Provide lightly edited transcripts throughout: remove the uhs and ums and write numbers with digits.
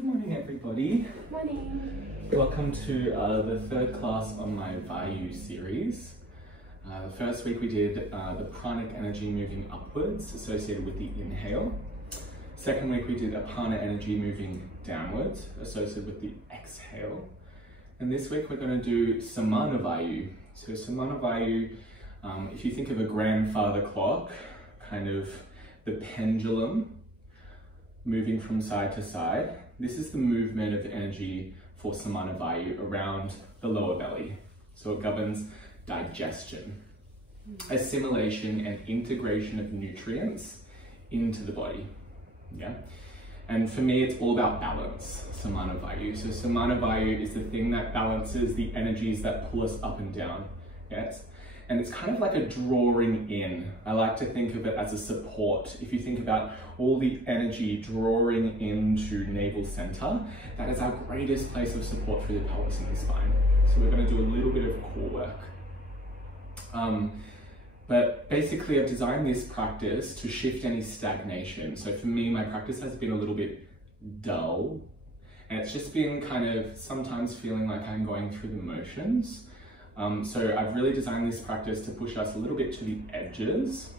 Good morning, everybody. Morning. Welcome to the third class on my Vayu series. The first week we did the pranic energy moving upwards associated with the inhale. Second week we did apana energy moving downwards associated with the exhale. And this week we're going to do Somana Vayu. So Somana Vayu, if you think of a grandfather clock, kind of the pendulum moving from side to side, this is the movement of energy for Somana Vayu around the lower belly. So it governs digestion, assimilation and integration of nutrients into the body. Yeah. And for me, it's all about balance, Somana Vayu. So Somana Vayu is the thing that balances the energies that pull us up and down. Yes. And it's kind of like a drawing in. I like to think of it as a support. If you think about all the energy drawing into navel center, that is our greatest place of support through the pelvis and the spine. So we're going to do a little bit of core work. But basically I've designed this practice to shift any stagnation. So for me, my practice has been a little bit dull, and it's just been kind of sometimes feeling like I'm going through the motions. So I've really designed this practice to push us a little bit to the edges,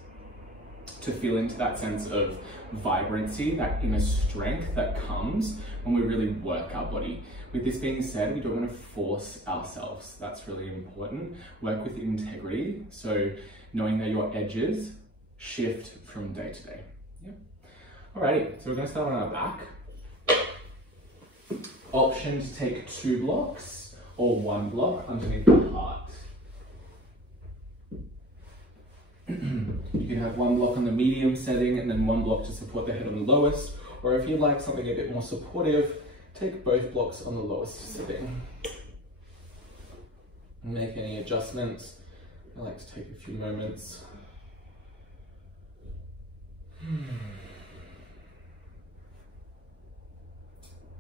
to feel into that sense of vibrancy, that inner strength that comes when we really work our body. With this being said, we don't want to force ourselves. That's really important. Work with integrity. So knowing that your edges shift from day to day. Yeah. Alrighty, so we're going to start on our back. Option to take 2 blocks or 1 block underneath the heart. You can have 1 block on the medium setting and then 1 block to support the head on the lowest, or if you'd like something a bit more supportive, take both blocks on the lowest setting. Make any adjustments. I like to take a few moments.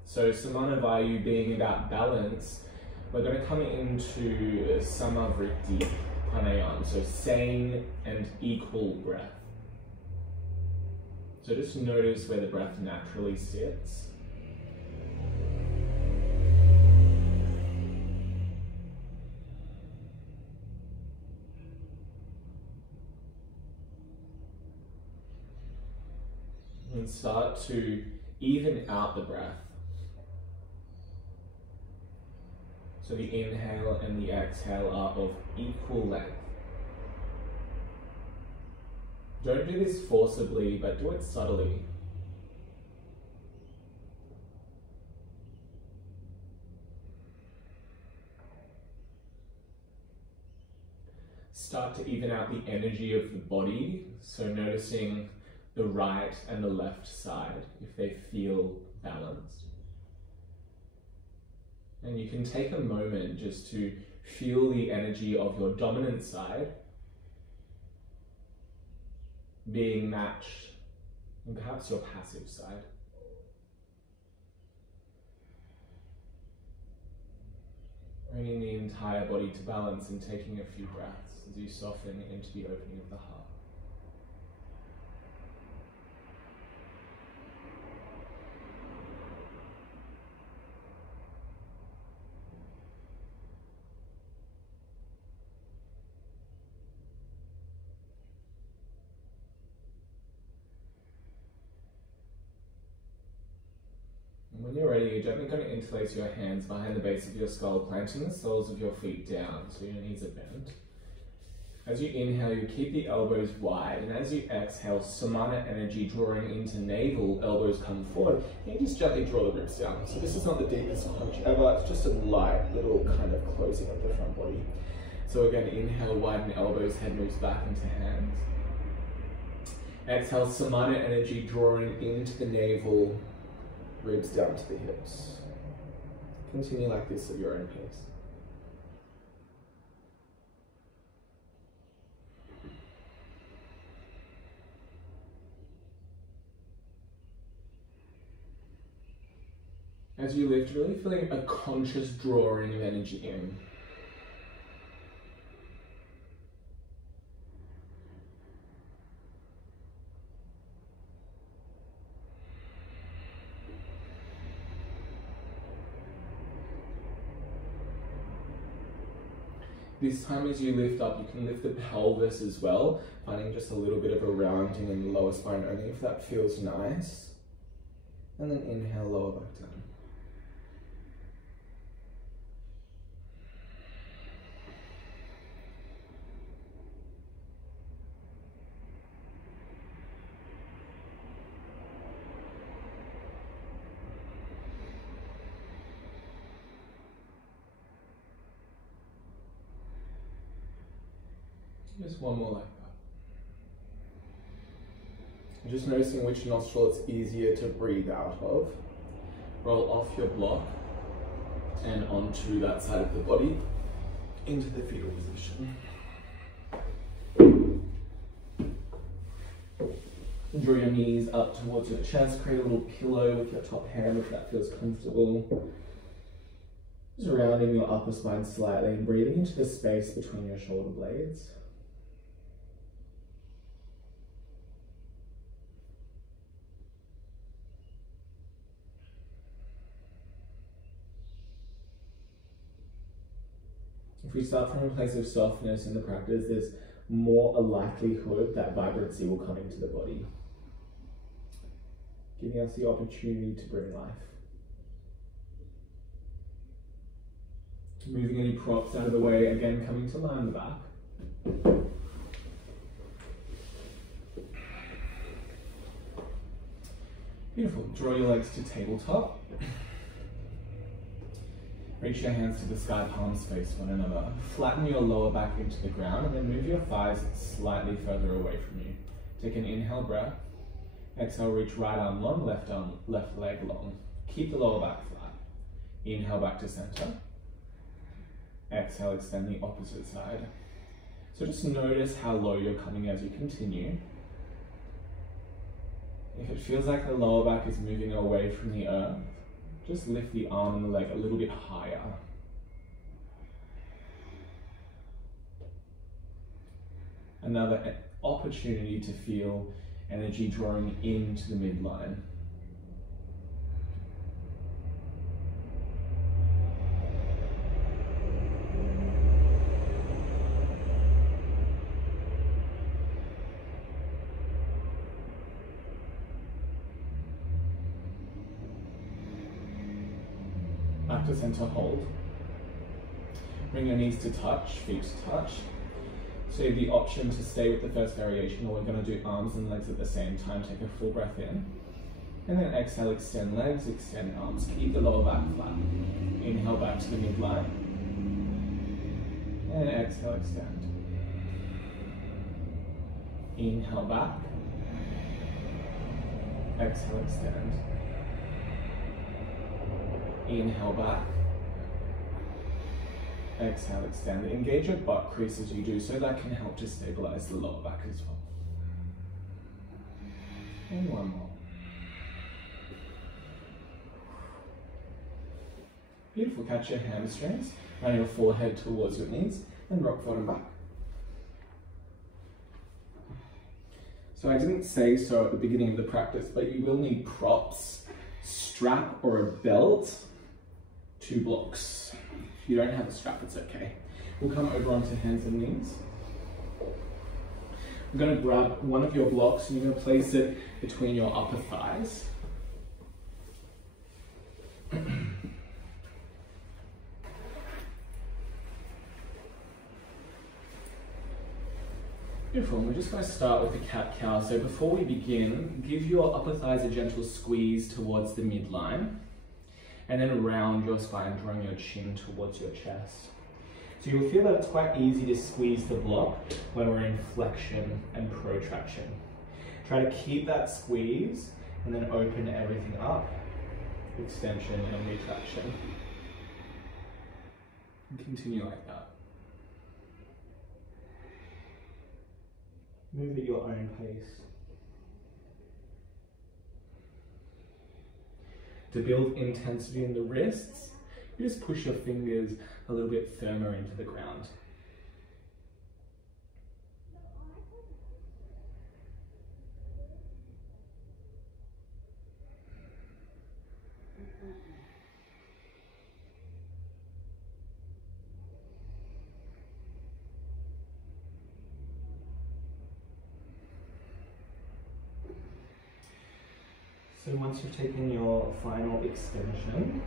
So Somana Vayu being about balance, we're going to come into Samavritti pranayama, so same and equal breath. So just notice where the breath naturally sits. And start to even out the breath. So the inhale and the exhale are of equal length. Don't do this forcibly, but do it subtly. Start to even out the energy of the body, so noticing the right and the left side, if they feel balanced. And you can take a moment just to feel the energy of your dominant side being matched, and perhaps your passive side. Bringing the entire body to balance and taking a few breaths as you soften into the opening of the heart. When you're ready, you're gently going to interlace your hands behind the base of your skull, planting the soles of your feet down so your knees are bent. As you inhale, you keep the elbows wide, and as you exhale, Somana energy drawing into navel, elbows come forward, and you just gently draw the ribs down. So this is not the deepest punch ever, it's just a light little kind of closing of the front body. So again, inhale, widen elbows, head moves back into hands. Exhale, Somana energy drawing into the navel, ribs down to the hips. Continue like this at your own pace. As you lift, really feeling a conscious drawing of energy in. This time as you lift up, you can lift the pelvis as well, finding just a little bit of a rounding in the lower spine, only if that feels nice. And then inhale, lower back down. Just one more like that. Just noticing which nostril it's easier to breathe out of. Roll off your block and onto that side of the body into the fetal position. Draw your knees up towards your chest, create a little pillow with your top hand if that feels comfortable. Just rounding your upper spine slightly and breathing into the space between your shoulder blades. If we start from a place of softness in the practice, there's more a likelihood that vibrancy will come into the body, giving us the opportunity to bring life. Moving any props out of the way, again coming to lie on the back. Beautiful. Draw your legs to tabletop. Reach your hands to the sky, palms face one another. Flatten your lower back into the ground and then move your thighs slightly further away from you. Take an inhale breath. Exhale, reach right arm long, left leg long. Keep the lower back flat. Inhale back to center. Exhale, extend the opposite side. So just notice how low you're coming as you continue. If it feels like the lower back is moving away from the earth, just lift the arm and the leg a little bit higher. Another opportunity to feel energy drawing into the midline. Back to center, hold. Bring your knees to touch, feet to touch. So you have the option to stay with the first variation, or we're going to do arms and legs at the same time. Take a full breath in. And then exhale, extend legs, extend arms. Keep the lower back flat. Inhale back to the midline. And exhale, extend. Inhale back. Exhale, extend. Inhale back. Exhale, extend. Engage your butt crease as you do so. That can help to stabilize the lower back as well. And one more. Beautiful. Catch your hamstrings. Run your forehead towards your knees and rock bottom back. So I didn't say so at the beginning of the practice, but you will need props, strap or a belt, 2 blocks. If you don't have a strap, it's okay. We'll come over onto hands and knees. I'm going to grab one of your blocks and you're going to place it between your upper thighs. Beautiful, and we're just going to start with the cat-cow. So before we begin, give your upper thighs a gentle squeeze towards the midline, and then round your spine, drawing your chin towards your chest. So you'll feel that it's quite easy to squeeze the block when we're in flexion and protraction. Try to keep that squeeze, and then open everything up, extension and retraction. And continue like that. Move at your own pace. To build intensity in the wrists, you just push your fingers a little bit firmer into the ground. So once you've taken your final extension,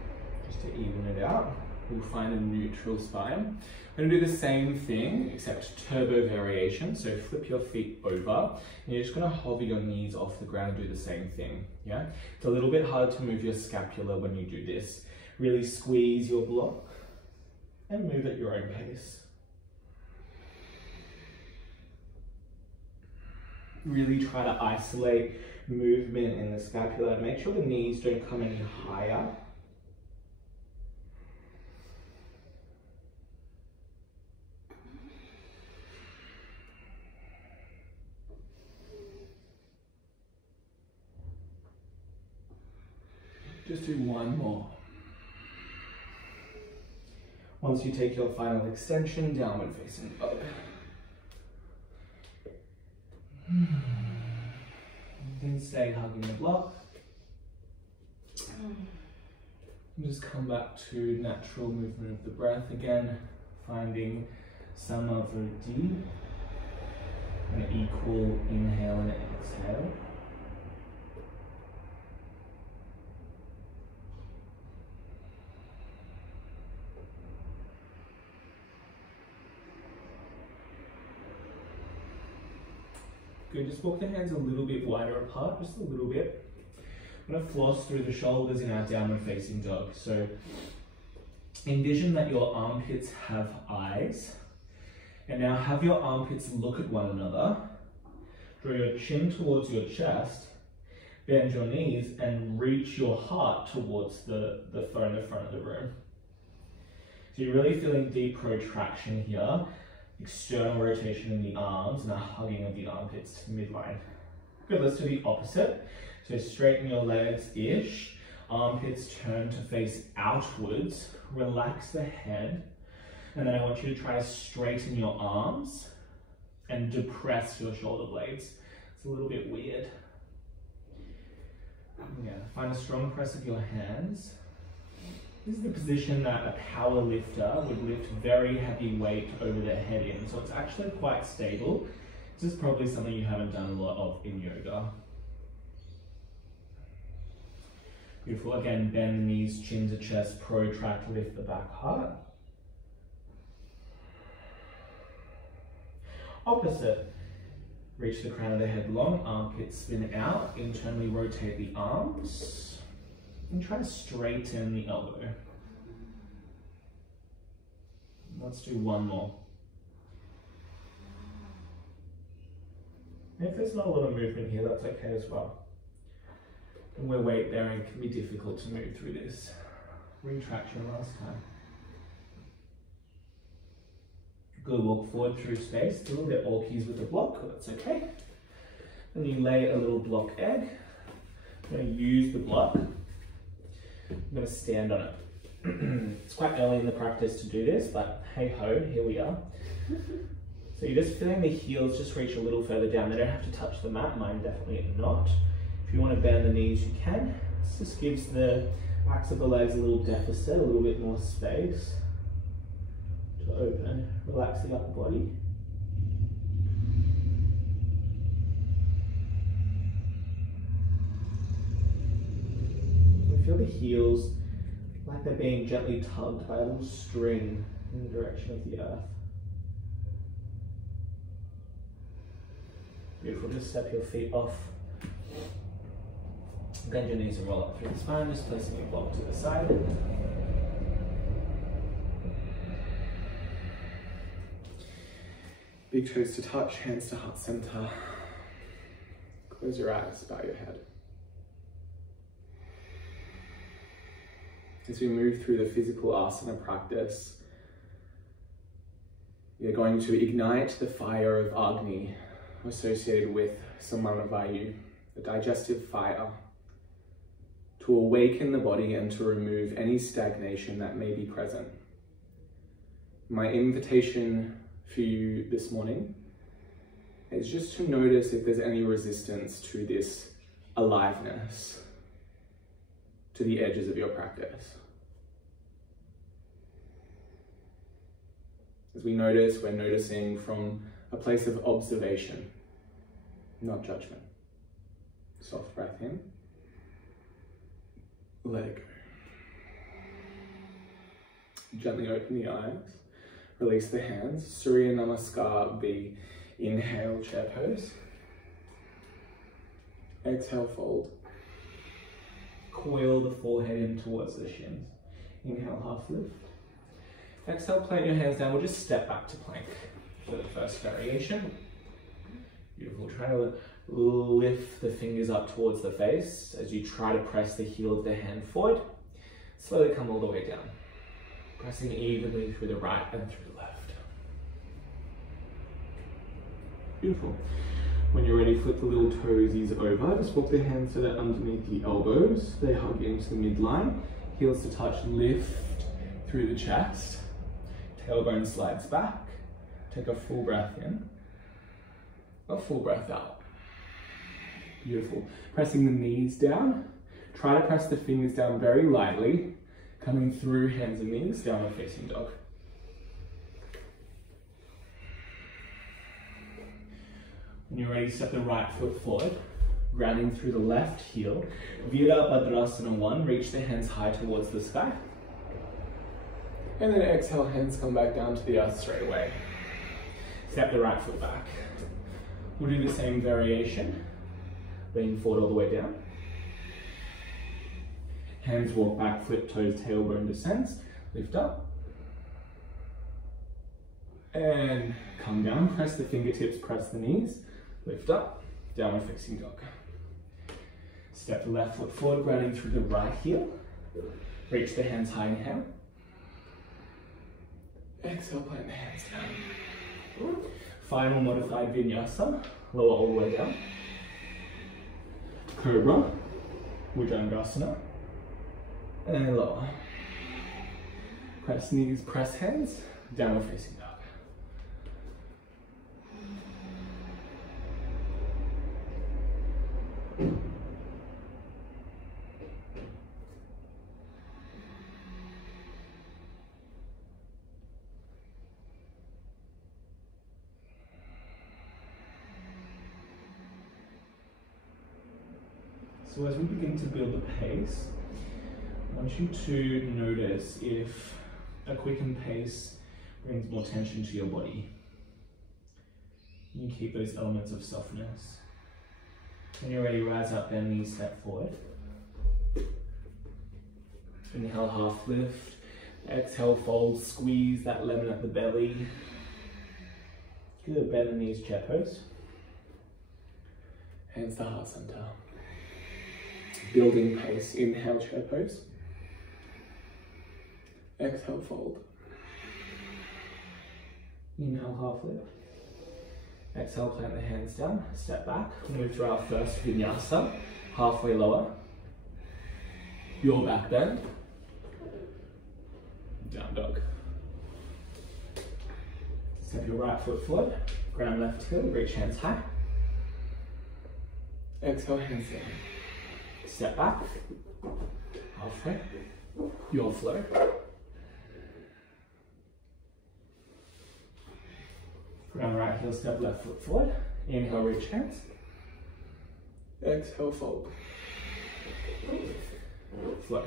just to even it out, we'll find a neutral spine. We're going to do the same thing, except turbo variation. So flip your feet over, and you're just going to hover your knees off the ground and do the same thing. Yeah, it's a little bit hard to move your scapula when you do this. Really squeeze your block and move at your own pace. Really try to isolate movement in the scapula. Make sure the knees don't come any higher. Just do one more. Once you take your final extension, downward facing dog. You can stay hugging the block. And just come back to natural movement of the breath again, finding Somana Vayu, an equal inhale and exhale. Good, just walk the hands a little bit wider apart, just a little bit. I'm going to floss through the shoulders in our downward facing dog. So envision that your armpits have eyes. And now have your armpits look at one another. Draw your chin towards your chest. Bend your knees and reach your heart towards the front of the room. So you're really feeling deep protraction here. External rotation in the arms and a hugging of the armpits to the midline. Good, let's do the opposite. So straighten your legs-ish, armpits turn to face outwards, relax the head, and then I want you to try to straighten your arms and depress your shoulder blades. It's a little bit weird. Yeah, find a strong press of your hands. This is the position that a power lifter would lift very heavy weight over their head in, so it's actually quite stable. This is probably something you haven't done a lot of in yoga. Beautiful. Again, bend the knees, chin to chest, protract, lift the back heart. Opposite. Reach the crown of the head long, armpits spin out, internally rotate the arms. And try to straighten the elbow. Let's do one more. And if there's not a lot of movement here, that's okay as well. And we're weight bearing, it can be difficult to move through this. Retraction last time. Good, walk forward through space. It's a little bit orkies with the block, but that's okay. And you lay a little block egg. I'm going to use the block. I'm going to stand on it. It's quite early in the practice to do this, but hey ho, here we are. So you're just feeling the heels just reach a little further down. They don't have to touch the mat, mine definitely not. If you want to bend the knees, you can. This just gives the backs of the legs a little deficit, a little bit more space to open. Relax the upper body. Feel the heels like they're being gently tugged by a little string in the direction of the earth. Beautiful, just step your feet off. Bend your knees and roll up through the spine, just placing your block to the side. Big toes to touch, hands to heart center. Close your eyes, bow your head. As we move through the physical asana practice, we are going to ignite the fire of Agni associated with Somana Vayu, the digestive fire, to awaken the body and to remove any stagnation that may be present. My invitation for you this morning is just to notice if there's any resistance to this aliveness, to the edges of your practice. As we notice, we're noticing from a place of observation, not judgment. Soft breath in. let it go. Gently open the eyes, release the hands. Surya Namaskar V. Inhale, chair pose. Exhale, fold. Coil the forehead in towards the shins. Inhale, half lift. Exhale, plant your hands down. We'll just step back to plank for the first variation. Beautiful. Try to lift the fingers up towards the face as you try to press the heel of the hand forward. Slowly come all the way down. Pressing evenly through the right and through the left. Beautiful. When you're ready, flip the little toesies over. Just walk the hands so they're underneath the elbows. They hug into the midline. Heels to touch, lift through the chest. Tailbone slides back. Take a full breath in. A full breath out. Beautiful. Pressing the knees down. Try to press the fingers down very lightly. Coming through hands and knees, downward facing dog. When you're ready, step the right foot forward, grounding through the left heel. Virabhadrasana 1, reach the hands high towards the sky. And then exhale, hands come back down to the earth straight away. Step the right foot back. We'll do the same variation. Lean forward all the way down. Hands walk back, flip toes, tailbone descends. Lift up. And come down, press the fingertips, press the knees. Lift up, downward facing dog. Step the left foot forward, grounding through the right heel. Reach the hands high, inhale. Exhale, plant the hands down. Final modified vinyasa, lower all the way down. Cobra, Bhujangasana, and lower. Press knees, press hands, downward facing dog. So as we begin to build the pace, I want you to notice if a quickened pace brings more tension to your body. You can keep those elements of softness. When you're ready, rise up, bend knees, step forward. Inhale, half lift. Exhale, fold, squeeze that lemon at the belly. Good, bend the knees, chair pose. Hands to heart center. Building pace, inhale, chair pose. Exhale, fold. Inhale, half lift. Exhale, plant the hands down, step back. Move through our first vinyasa, halfway lower. Your back bend. Down dog. Step your right foot forward, ground left heel, reach hands high. Exhale, hands down. Step back, halfway, your flow. Ground right heel, step left foot forward. Inhale, reach hands. Exhale, fold. Flow.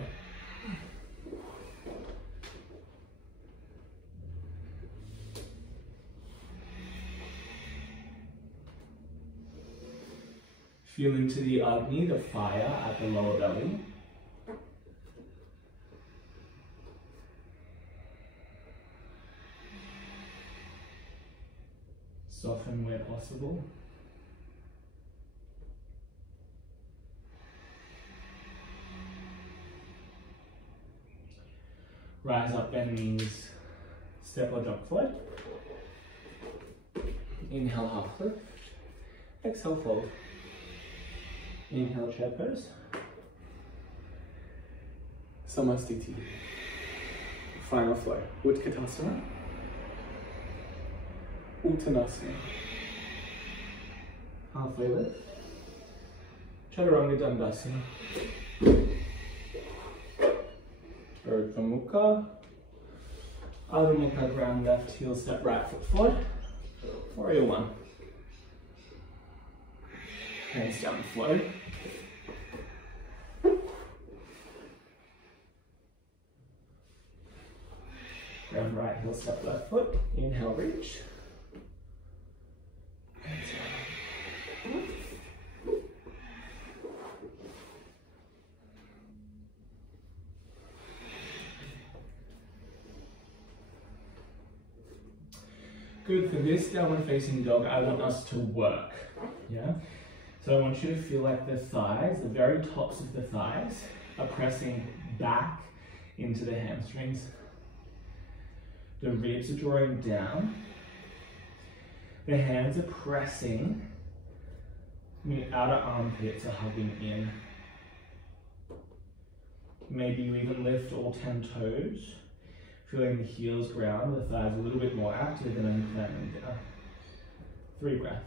Feel into the Agni, the fire at the lower belly. Soften where possible. Rise up, bend knees, step or jump forward. Inhale, half lift. Exhale, fold. Inhale, chair pose. Samastiti. Final flow. Utkatasana. Uttanasana. Halfway lift. Chaturanga Dandasana. Urdhva Mukha. Adho Mukha, ground left heel, step right foot forward. Warrior 1. Hands down, flow. Grab right heel, step left foot. Inhale, reach. Good. For this downward facing dog, I want us to work. Yeah? So I want you to feel like the thighs, the very tops of the thighs, are pressing back into the hamstrings. The ribs are drawing down. The hands are pressing. The outer armpits are hugging in. Maybe you even lift all 10 toes, feeling the heels ground, the thighs a little bit more active than I'm clamping down. 3 breaths.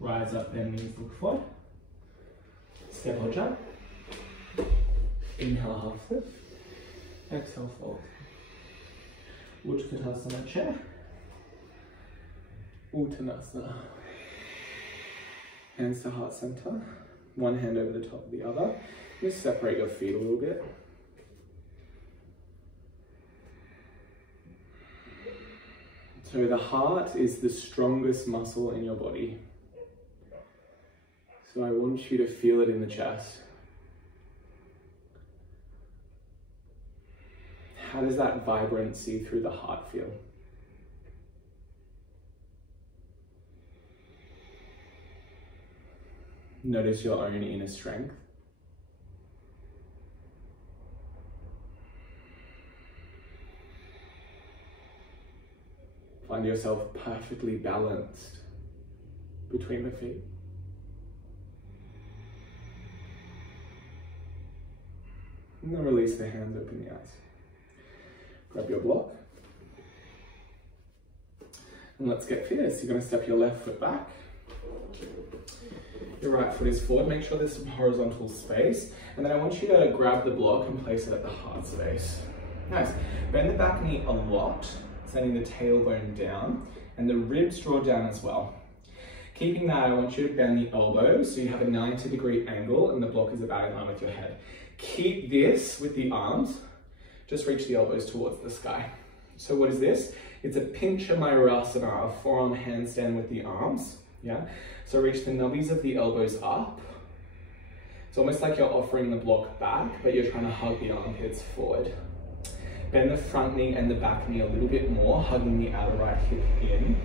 Rise up, bend knees, look forward. Step or jump. Inhale, half lift. Exhale, fold. Utkatasana chair. Uttanasana. Hands to heart center. One hand over the top of the other. Just separate your feet a little bit. So the heart is the strongest muscle in your body. So I want you to feel it in the chest. How does that vibrancy through the heart feel? Notice your own inner strength. Find yourself perfectly balanced between the feet. And then release the hands, open the eyes. Grab your block. And let's get fierce. You're going to step your left foot back. Your right foot is forward. Make sure there's some horizontal space. And then I want you to grab the block and place it at the heart space. Nice. Bend the back knee a lot, sending the tailbone down. And the ribs draw down as well. Keeping that, I want you to bend the elbows so you have a 90-degree angle and the block is about in line with your head. Keep this with the arms. Just reach the elbows towards the sky. So what is this? It's a Pincha Mayurasana, a forearm handstand with the arms. Yeah. So reach the nubbies of the elbows up. It's almost like you're offering the block back, but you're trying to hug the armpits forward. Bend the front knee and the back knee a little bit more, hugging the outer right hip in.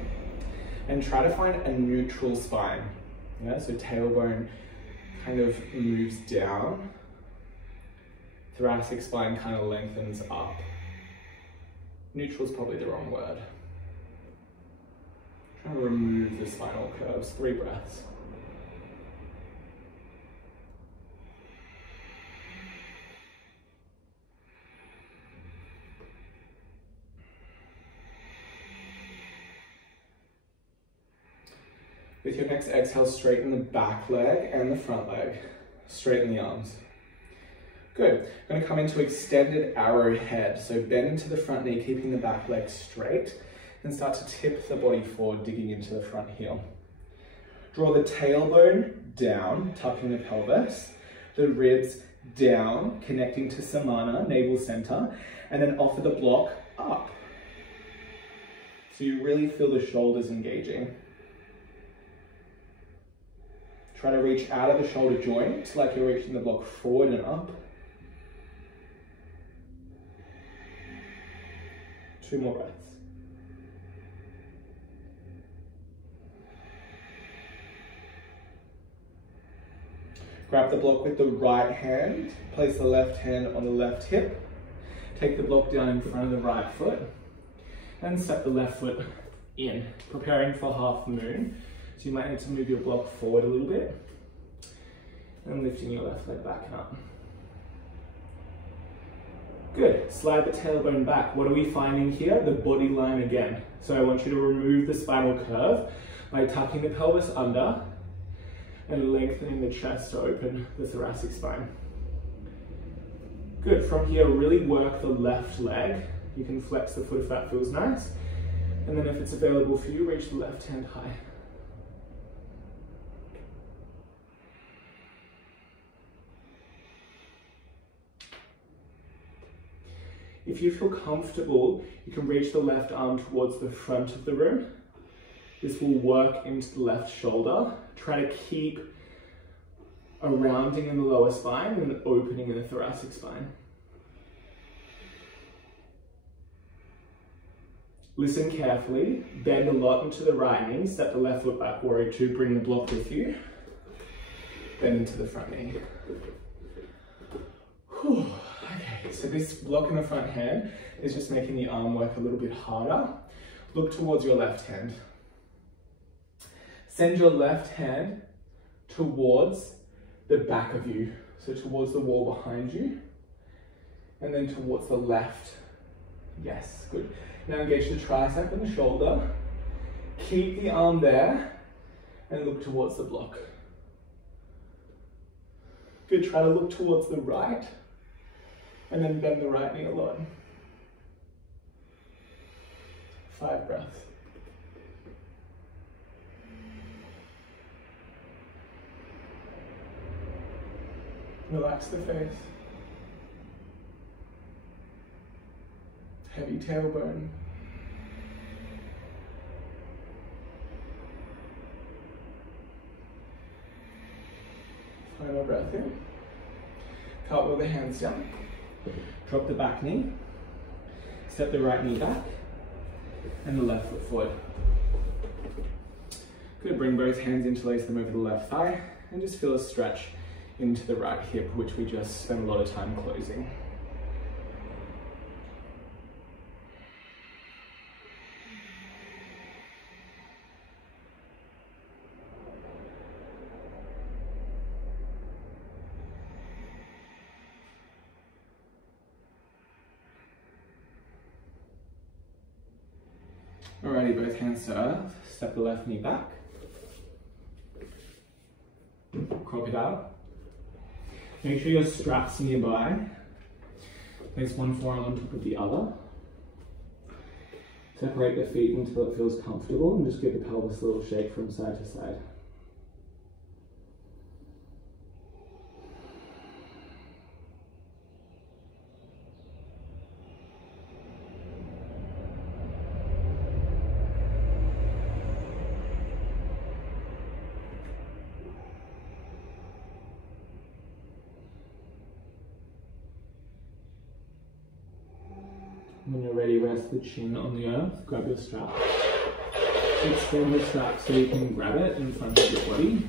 And try to find a neutral spine. Yeah. So tailbone kind of moves down. Thoracic spine kind of lengthens up. Neutral is probably the wrong word. Try to remove the spinal curves. 3 breaths. With your next exhale, straighten the back leg and the front leg. Straighten the arms. Good. I'm going to come into extended arrowhead. So bend into the front knee, keeping the back leg straight, and start to tip the body forward, digging into the front heel. Draw the tailbone down, tucking the pelvis, the ribs down, connecting to Somana, navel center, and then offer the block up. So you really feel the shoulders engaging. Try to reach out of the shoulder joint like you're reaching the block forward and up. 2 more breaths. Grab the block with the right hand, place the left hand on the left hip, take the block down in front of the right foot, and step the left foot in, preparing for half moon. So you might need to move your block forward a little bit, and lifting your left leg back and up. Good. Slide the tailbone back. What are we finding here? The body line again. So I want you to remove the spinal curve by tucking the pelvis under and lengthening the chest to open the thoracic spine. Good. From here, really work the left leg You can flex the foot if that feels nice. And then if it's available for you, reach the left hand high. If you feel comfortable, you can reach the left arm towards the front of the room. This will work into the left shoulder. Try to keep a rounding in the lower spine and an opening in the thoracic spine. Listen carefully, bend a lot into the right knee, step the left foot back, warrior two, bring the block with you. Bend into the front knee. Whew. Okay, so this block in the front hand is just making the arm work a little bit harder. Look towards your left hand. Send your left hand towards the back of you, so towards the wall behind you, and then towards the left. Yes, good. Now engage the tricep and the shoulder. Keep the arm there and look towards the block. Good, try to look towards the right and then bend the right knee a lot. 5 breaths. Relax the face. Heavy tailbone. Final breath in. Cartwheel the hands down. Drop the back knee. Step the right knee back. And the left foot forward. Good, bring both hands, interlace them over the left thigh. And just feel a stretch into the right hip, which we just spent a lot of time closing. Alrighty, both hands to earth. Step the left knee back. Crocodile. Make sure your straps nearby. Place one forearm on top of the other. Separate the feet until it feels comfortable and just give the pelvis a little shake from side to side. When you're ready, rest the chin on the earth, grab your strap. Extend the strap so you can grab it in front of your body.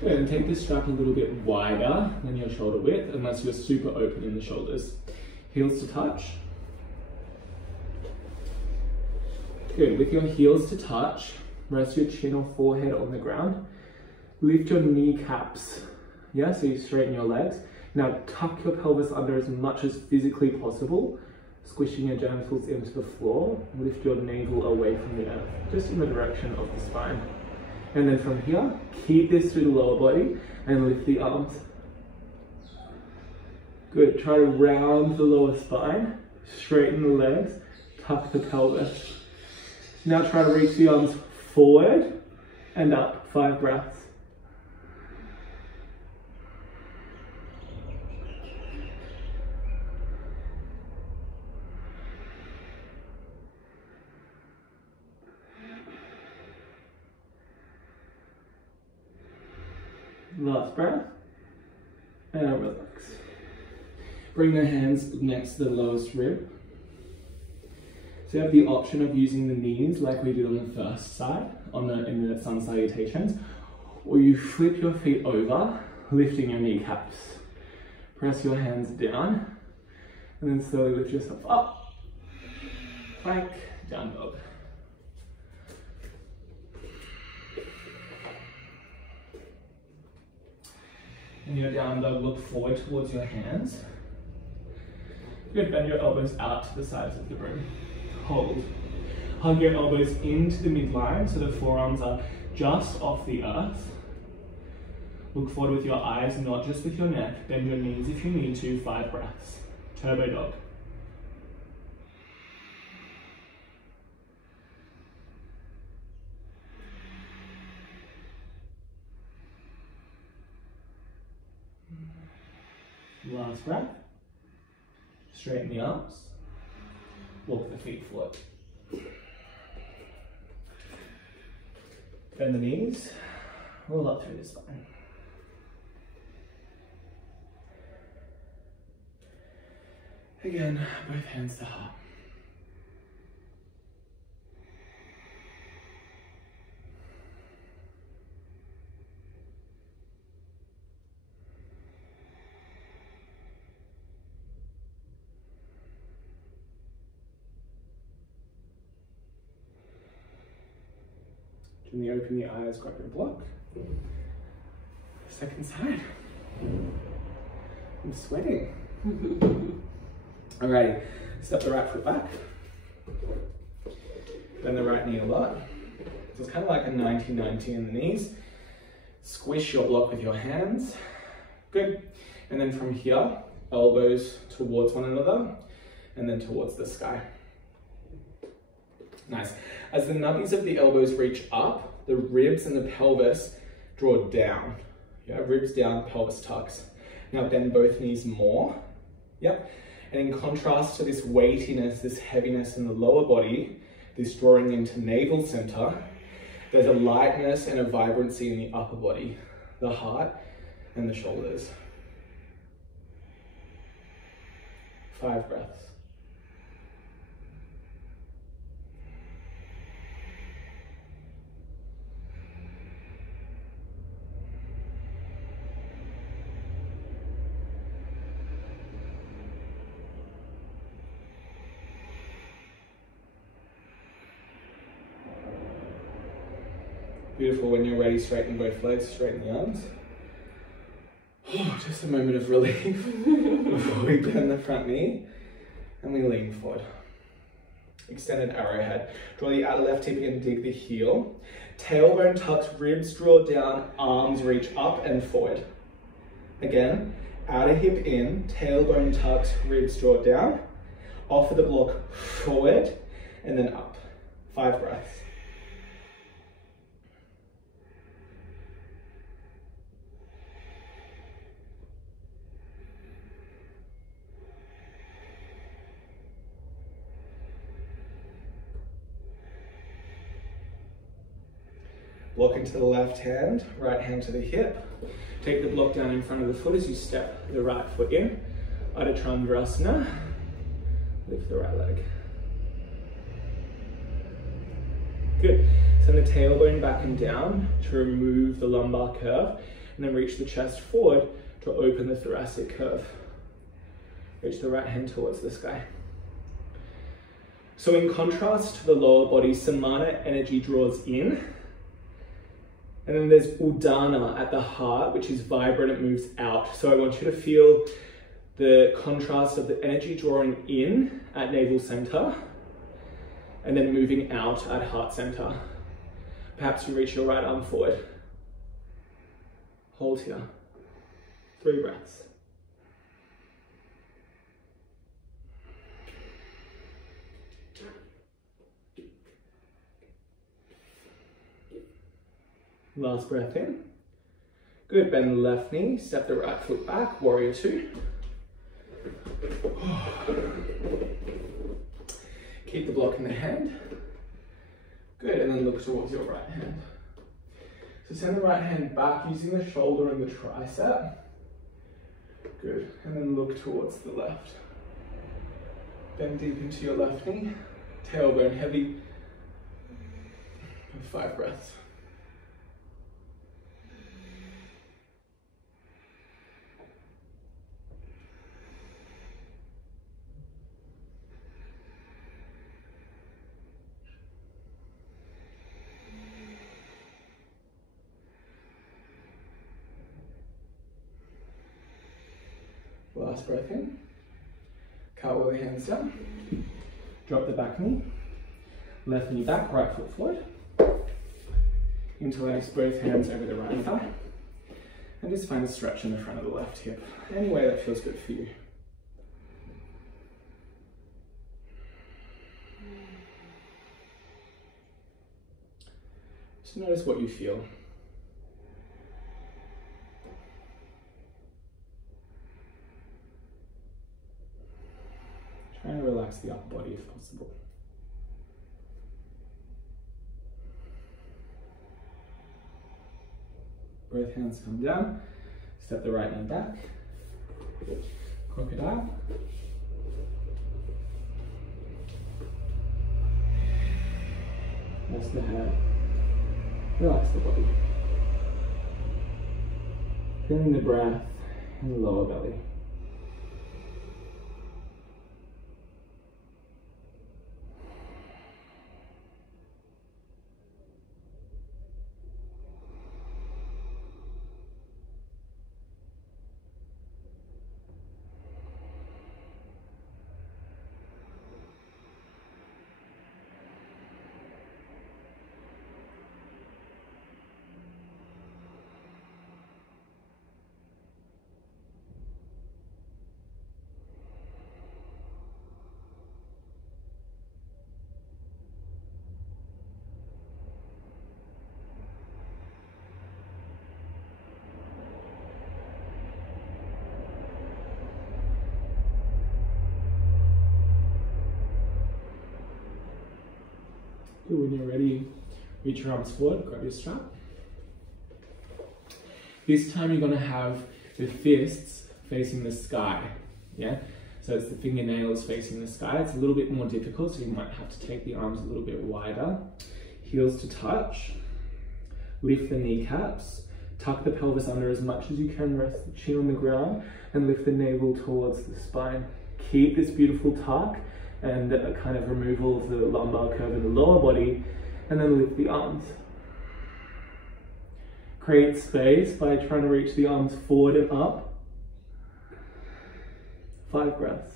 Good, and take the strap a little bit wider than your shoulder width, unless you're super open in the shoulders. Heels to touch. Good, with your heels to touch, rest your chin or forehead on the ground. Lift your kneecaps, yeah, so you straighten your legs. Now tuck your pelvis under as much as physically possible, squishing your genitals into the floor. Lift your navel away from the earth, just in the direction of the spine. And then from here, keep this through the lower body and lift the arms. Good, try to round the lower spine, straighten the legs, tuck the pelvis. Now try to reach the arms forward and up, 5 breaths. Last breath, and relax. Bring the hands next to the lowest rib. So you have the option of using the knees like we did on the first side, in the sun salutations, or you flip your feet over, lifting your kneecaps. Press your hands down, and then slowly lift yourself up. Plank, down dog. In your down dog, look forward towards your hands. Good, bend your elbows out to the sides of the room. Hold. Hug your elbows into the midline so the forearms are just off the earth. Look forward with your eyes, not just with your neck. Bend your knees if you need to, 5 breaths. Turbo dog. Last breath. Straighten the arms. Walk the feet forward. Bend the knees. Roll up through the spine. Again, both hands to heart. Gently open the eyes, grab your block. Second side. I'm sweating. Alrighty, step the right foot back. Bend the right knee a lot. So it's kind of like a 90-90 in the knees. Squish your block with your hands. Good. And then from here, elbows towards one another and then towards the sky. Nice. As the nubbies of the elbows reach up, the ribs and the pelvis draw down. Yeah, ribs down, pelvis tucks. Now bend both knees more. Yep. And in contrast to this weightiness, this heaviness in the lower body, this drawing into navel center, there's a lightness and a vibrancy in the upper body, the heart and the shoulders. 5 breaths. Beautiful. When you're ready, straighten both legs, straighten the arms. Oh, just a moment of relief before we bend the front knee and we lean forward. Extended arrowhead. Draw the outer left hip in, dig the heel. Tailbone tucks, ribs draw down, arms reach up and forward. Again, outer hip in, tailbone tucks, ribs draw down. Offer the block forward and then up. 5 breaths. Block into the left hand, right hand to the hip. Take the block down in front of the foot as you step the right foot in. Ardha Chandrasana. Lift the right leg. Good. Send the tailbone back and down to remove the lumbar curve, and then reach the chest forward to open the thoracic curve. Reach the right hand towards the sky. So in contrast to the lower body, Somana energy draws in. And then there's Udana at the heart, which is vibrant, it moves out. So I want you to feel the contrast of the energy drawing in at navel center and then moving out at heart center. Perhaps you reach your right arm forward. Hold here. 3 breaths. Last breath in. Good, bend the left knee, step the right foot back, warrior 2. Keep the block in the hand. Good, and then look towards your right hand. So send the right hand back using the shoulder and the tricep. Good, and then look towards the left. Bend deep into your left knee, tailbone heavy. 5 breaths. Last breath in. Cartwheel the hands down. Drop the back knee. Left knee back, right foot forward. Interlace both hands over the right thigh. And just find a stretch in the front of the left hip. Any way that feels good for you. Just notice what you feel. Try and relax the upper body if possible. Both hands come down. Step the right leg back. Crocodile. Rest the head. Relax the body. Feeling the breath in the lower belly. Good, when you're ready, reach your arms forward, grab your strap. This time you're going to have the fists facing the sky, yeah? So it's the fingernails facing the sky. It's a little bit more difficult, so you might have to take the arms a little bit wider. Heels to touch. Lift the kneecaps. Tuck the pelvis under as much as you can, rest the chin on the ground, and lift the navel towards the spine. Keep this beautiful tuck and a kind of removal of the lumbar curve in the lower body, and then lift the arms. Create space by trying to reach the arms forward and up. 5 breaths.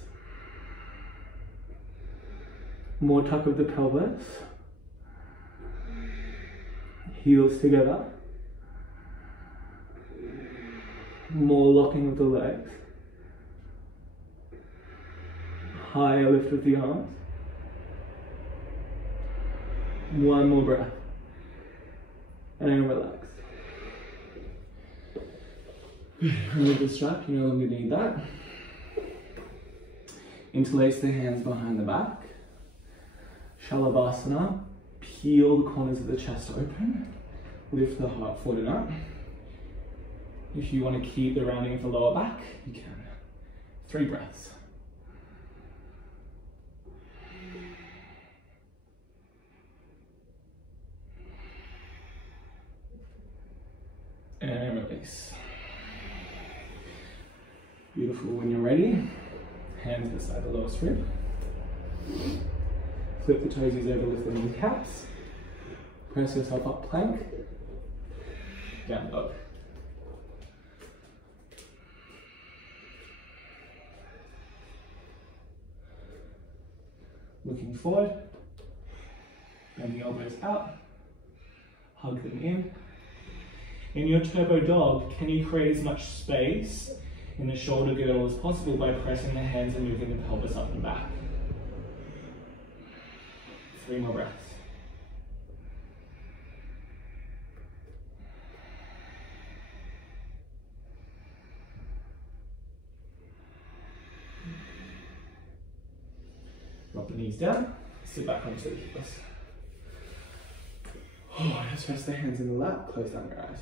More tuck of the pelvis. Heels together. More locking of the legs. Higher lift with the arms. One more breath. And relax. Remove the strap, you no longer need that. Interlace the hands behind the back. Shalabhasana. Peel the corners of the chest open. Lift the heart forward and up. If you want to keep the rounding of the lower back, you can. 3 breaths. And release. Beautiful. When you're ready, hands beside the lowest rib. Flip the toesies over, lift the kneecaps. Press yourself up, plank. Down dog. Looking forward. Bend the elbows out. Hug them in. In your turbo dog, can you create as much space in the shoulder girdle as possible by pressing the hands and moving the pelvis up and back? 3 more breaths. Drop the knees down, sit back onto the heels. Oh, just rest the hands in the lap, close down your eyes.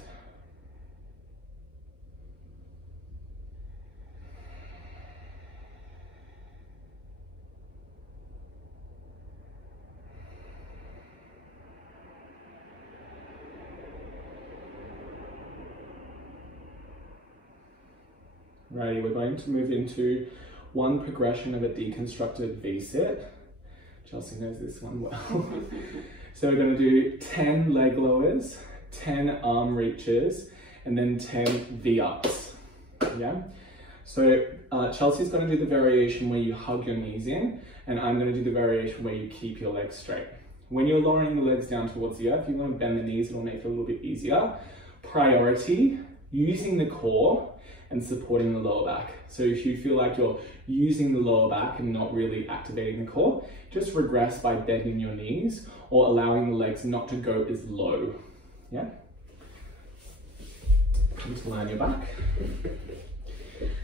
Righty, we're going to move into one progression of a deconstructed V-sit. Chelsea knows this one well. So we're going to do 10 leg lowers, 10 arm reaches, and then 10 V-ups, yeah? So Chelsea's going to do the variation where you hug your knees in, and I'm going to do the variation where you keep your legs straight. When you're lowering the legs down towards the earth, you want to bend the knees, it'll make it a little bit easier. Priority, using the core and supporting the lower back. So if you feel like you're using the lower back and not really activating the core, just regress by bending your knees or allowing the legs not to go as low, Yeah? Come to lie on your back.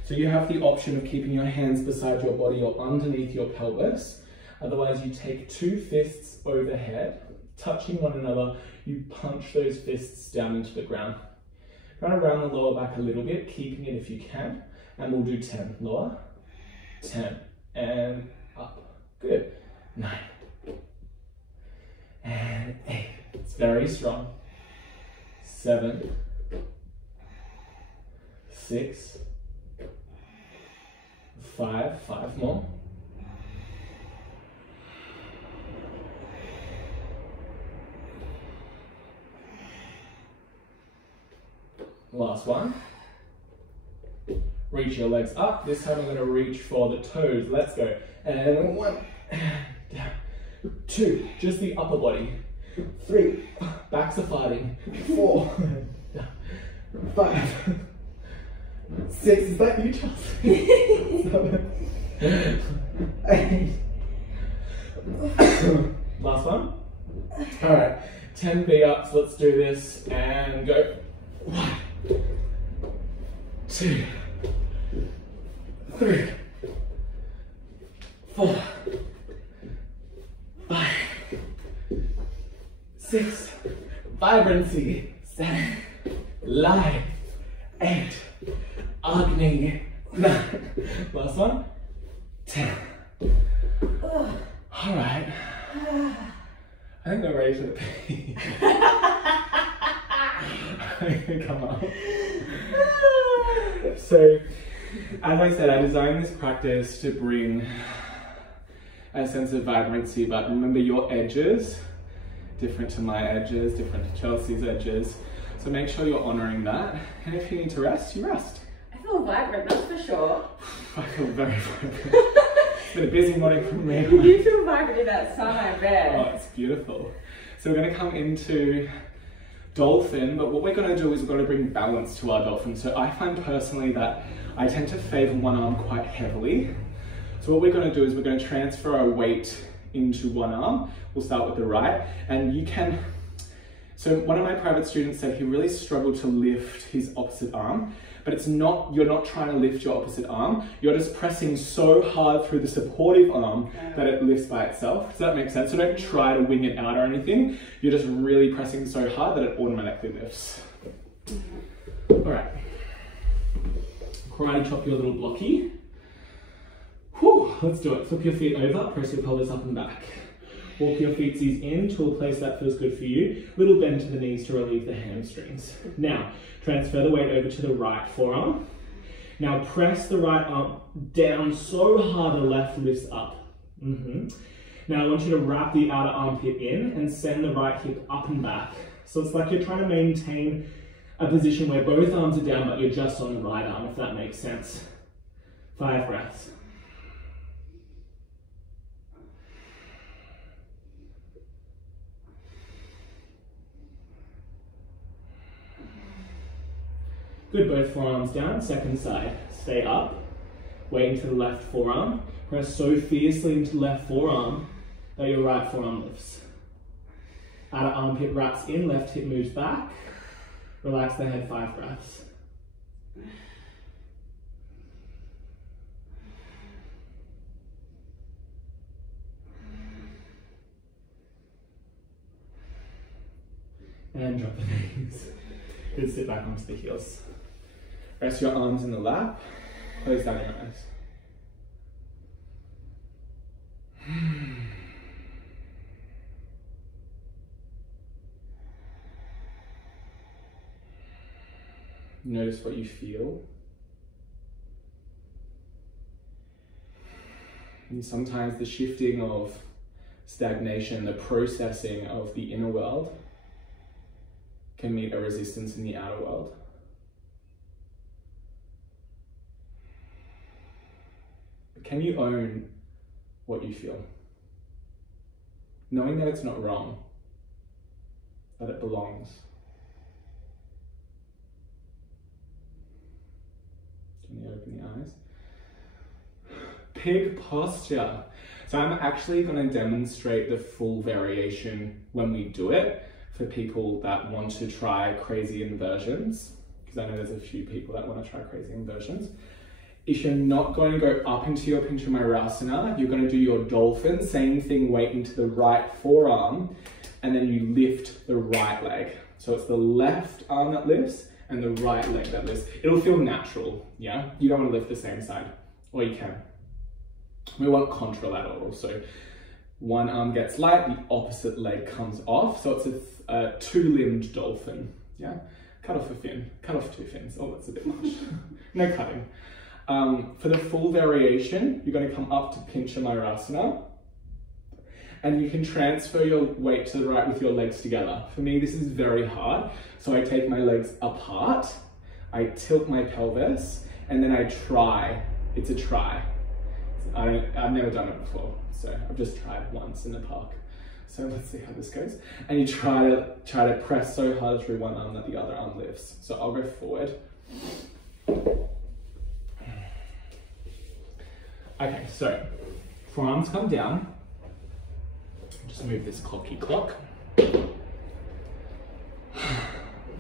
So you have the option of keeping your hands beside your body or underneath your pelvis. Otherwise, you take 2 fists overhead, touching one another. You punch those fists down into the ground. Run around the lower back a little bit, keeping it if you can. And we'll do 10. Lower, 10, and up. Good. 9. And 8. It's very strong. 7, 6, 5 more. 1. Reach your legs up. This time we're going to reach for the toes. Let's go. And 1, down. 2, just the upper body. 3, backs are fighting. 4, 5, 6, is that you, Chels? 7, 8. Last one. All right, 10 V-ups. Let's do this and go. 1, 2, 3, 4, 5, 6, vibrancy, 7, live, 8, Agni, 9. Last one, 10. All right. I think we're ready for the pee. Come on. So, as I said, I designed this practice to bring a sense of vibrancy, but remember your edges, different to my edges, different to Chelsea's edges. So make sure you're honoring that. And if you need to rest, you rest. I feel vibrant, that's for sure. I feel very vibrant. It's been a busy morning for me. You feel vibrant in that sun, I bet. Oh, it's beautiful. So we're going to come into dolphin, but what we're going to do is we're going to bring balance to our dolphin. So I find personally that I tend to favor one arm quite heavily. So what we're going to do is we're going to transfer our weight into one arm. We'll start with the right, and you can, so one of my private students said he really struggled to lift his opposite arm, but it's not, you're not trying to lift your opposite arm, you're just pressing so hard through the supportive arm that it lifts by itself. Does that make sense? So don't try to wing it out or anything, you're just really pressing so hard that it automatically lifts. All right, karate chop your little blocky. Whew, let's do it. Flip your feet over, press your pelvis up and back. Walk your feetsies in to a place that feels good for you. Little bend to the knees to relieve the hamstrings. Now, transfer the weight over to the right forearm. Now press the right arm down so hard the left lifts up. Now I want you to wrap the outer armpit in and send the right hip up and back. So it's like you're trying to maintain a position where both arms are down but you're just on the right arm, if that makes sense. 5 breaths. Good, both forearms down, second side. Stay up, weight into the left forearm. Press so fiercely into the left forearm that your right forearm lifts. Outer armpit wraps in, left hip moves back. Relax the head, 5 breaths. And drop the knees. Good, sit back onto the heels. Rest your arms in the lap, close down your eyes. Notice what you feel. And sometimes the shifting of stagnation, the processing of the inner world can meet a resistance in the outer world. Can you own what you feel? Knowing that it's not wrong, that it belongs. Can you open the eyes? Pig posture. So I'm actually going to demonstrate the full variation when we do it, for people that want to try crazy inversions, because I know there's a few people that want to try crazy inversions. If you're not going to go up into your Pincha Mayurasana, you're going to do your dolphin, same thing, weight into the right forearm, and then you lift the right leg. So it's the left arm that lifts and the right leg that lifts. It'll feel natural, yeah? You don't want to lift the same side, or you can. We won't control that at all. So one arm gets light, the opposite leg comes off. So it's a two-limbed dolphin, yeah? Cut off a fin, cut off two fins. Oh, that's a bit much. No cutting. For the full variation, you're going to come up to Pincha Mayurasana, and you can transfer your weight to the right with your legs together. For me, this is very hard. So I take my legs apart, I tilt my pelvis, and then I try. It's a try. I've never done it before, so I've just tried once in the park. So let's see how this goes. And you try to press so hard through one arm that the other arm lifts. So I'll go forward. Okay, so forearms come down. Just move this clocky clock.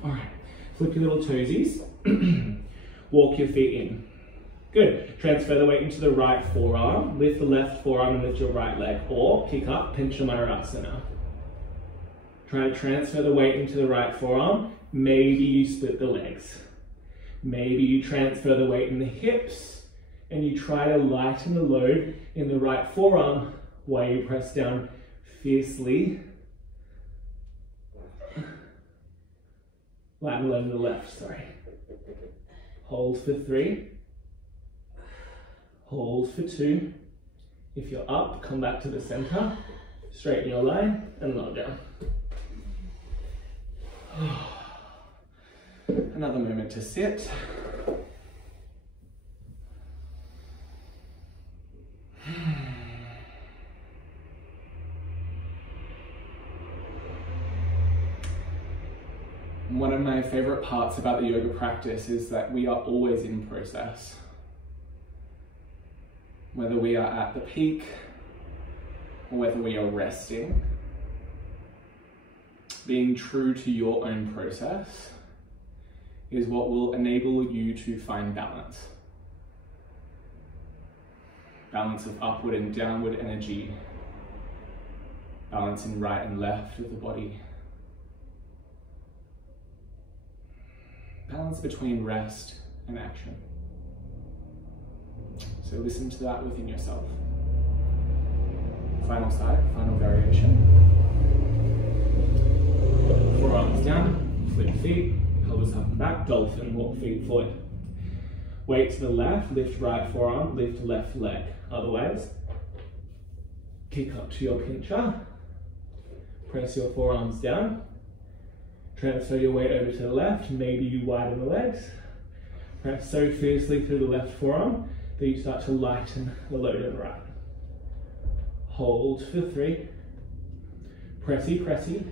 All right, flip your little toesies. Walk your feet in. Good. Transfer the weight into the right forearm, lift the left forearm and lift your right leg, or kick up, Pincha Mayurasana. Try to transfer the weight into the right forearm. Maybe you split the legs. Maybe you transfer the weight in the hips and you try to lighten the load in the right forearm while you press down fiercely. Lighten the load in the left, sorry. Hold for 3. Hold for 2. If you're up, come back to the center, straighten your line and lower down. Another moment to sit. One of my favorite parts about the yoga practice is that we are always in process. Whether we are at the peak or whether we are resting, being true to your own process is what will enable you to find balance. Balance of upward and downward energy, balance in right and left of the body, balance between rest and action. So listen to that within yourself. Final side, final variation. Forearms down, flip feet, pelvis up and back, dolphin, walk feet forward. Weight to the left, lift right forearm, lift left leg. Otherwise, kick up to your pincha, press your forearms down, transfer your weight over to the left, maybe you widen the legs, press so fiercely through the left forearm that you start to lighten the load in the right. Hold for 3, pressy, pressy,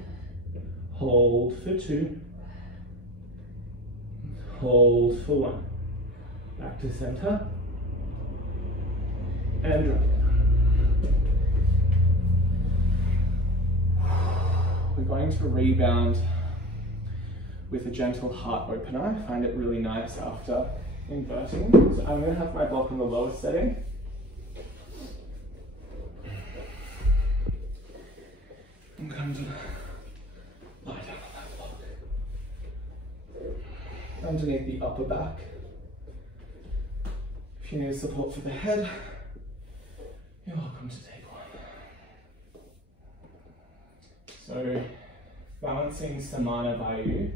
hold for 2, hold for 1, back to center, and drop. We're going to rebound with a gentle heart opener. I find it really nice after inverting. So I'm going to have my block on the lowest setting. I'm going to lie down on that block. Underneath the upper back. If you need support for the head, you're welcome to take one. So, balancing Somana Vayu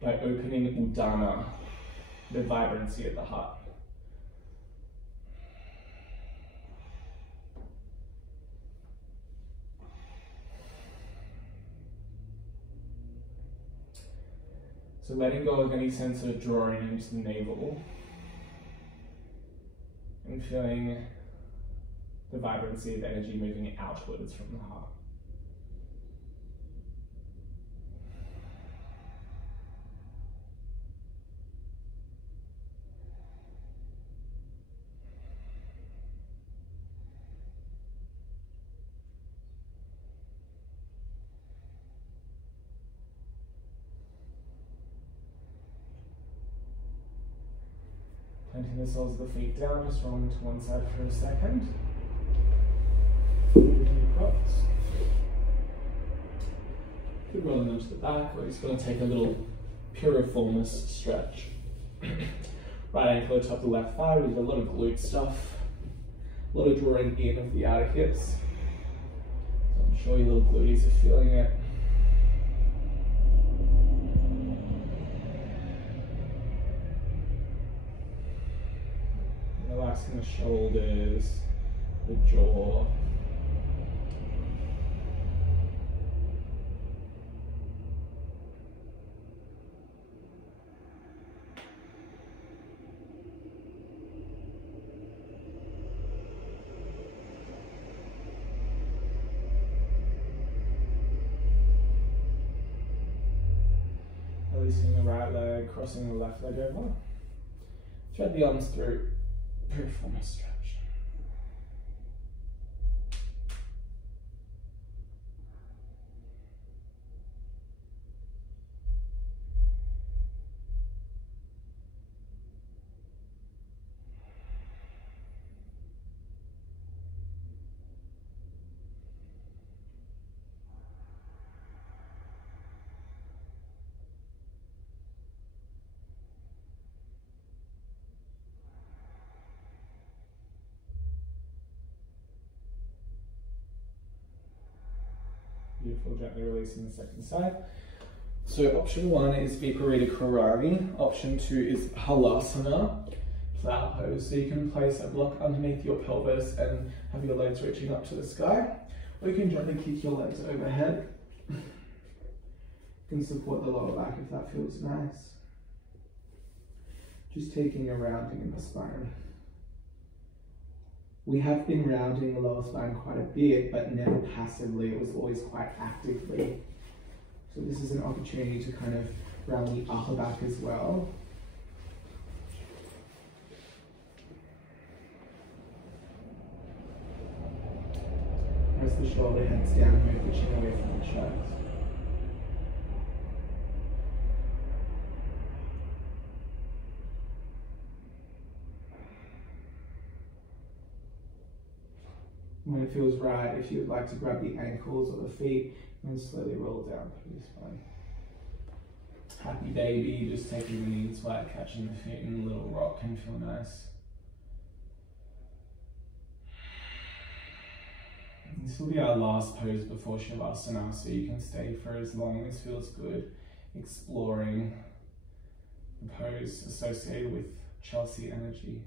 by opening Udana, the vibrancy of the heart. So letting go of any sense of drawing into the navel and feeling the vibrancy of energy moving outwards from the heart. Pointing the soles of the feet down, just rolling to one side for a second. Deep breaths. Keep rolling onto the back. We're just going to take a little piriformis stretch. Right ankle atop the left thigh. We did a lot of glute stuff. A lot of drawing in of the outer hips. So I'm sure your little glutees are feeling it. Relaxing the shoulders, the jaw. Releasing the right leg, crossing the left leg over. Thread the arms through. Piriformis stretch. Beautiful, gently releasing the second side. So option 1 is Viparita Karari. Option 2 is Halasana, flower pose. So you can place a block underneath your pelvis and have your legs reaching up to the sky. Or you can gently kick your legs overhead. You can support the lower back if that feels nice. Just taking a rounding in the spine. We have been rounding the lower spine quite a bit, but never passively. It was always quite actively. So this is an opportunity to kind of round the upper back as well. Press the shoulder heads down, move the chin away from the chest. When it feels right, if you would like to grab the ankles or the feet and slowly roll down through the spine. Happy baby, just taking the knees flat, catching the feet in a little rock can feel nice. This will be our last pose before Shavasana, so you can stay for as long as feels good, exploring the pose associated with Chelsea energy.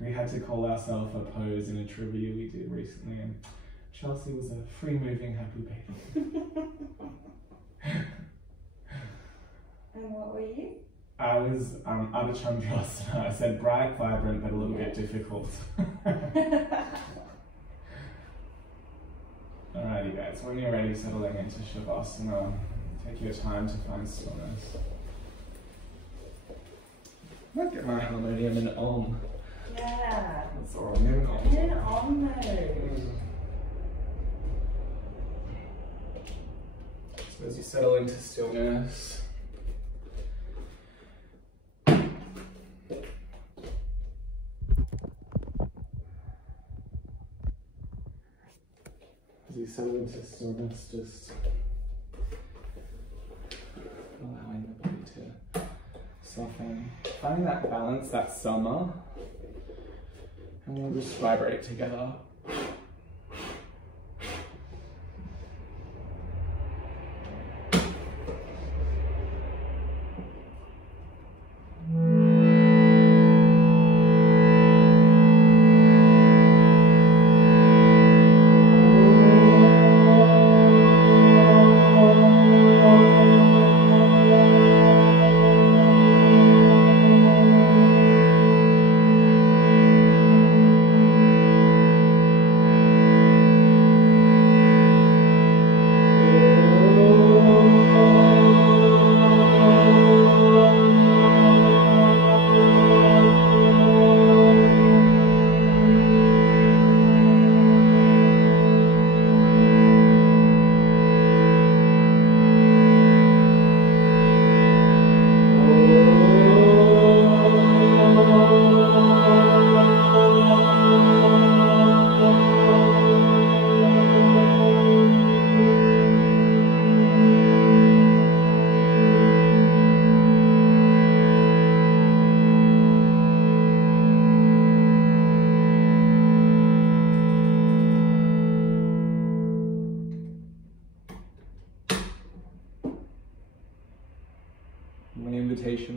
We had to call ourselves a pose in a trivia we did recently, and Chelsea was a free-moving happy baby. And what were you? I was Abhichandrasana. I said bright, vibrant, but a little bit difficult. Alrighty guys, when you're ready, settling into Shavasana, take your time to find stillness. I might get my harmonium and Om. Yeah. That's all I'm doing. Get an Om though. So as you settle into stillness, just allowing the body to soften. Finding that balance, that summer, and we'll just vibrate together.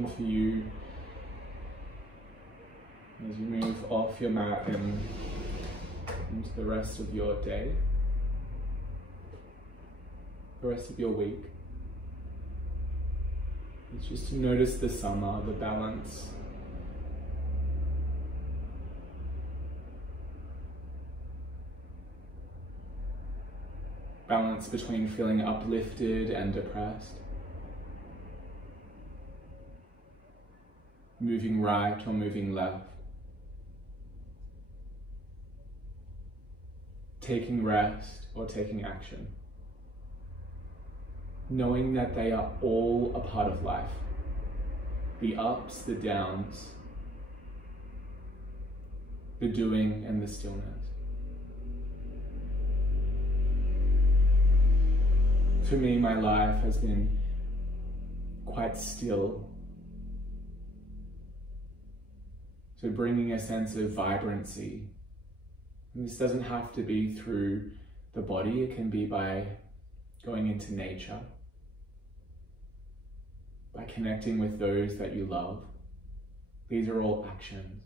question for you as you move off your mat and into the rest of your day, the rest of your week. It's just to notice the summer, the balance. Balance between feeling uplifted and depressed. Moving right or moving left. Taking rest or taking action. Knowing that they are all a part of life. The ups, the downs, the doing and the stillness. For me, my life has been quite still. So bringing a sense of vibrancy. And this doesn't have to be through the body, it can be by going into nature, by connecting with those that you love. These are all actions.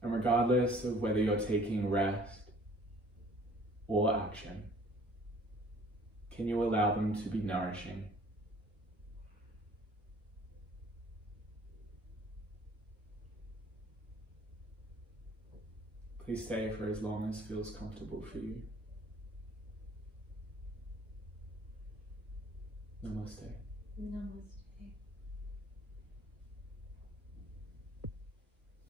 And regardless of whether you're taking rest or action, can you allow them to be nourishing? Please stay for as long as feels comfortable for you. Namaste. Namaste.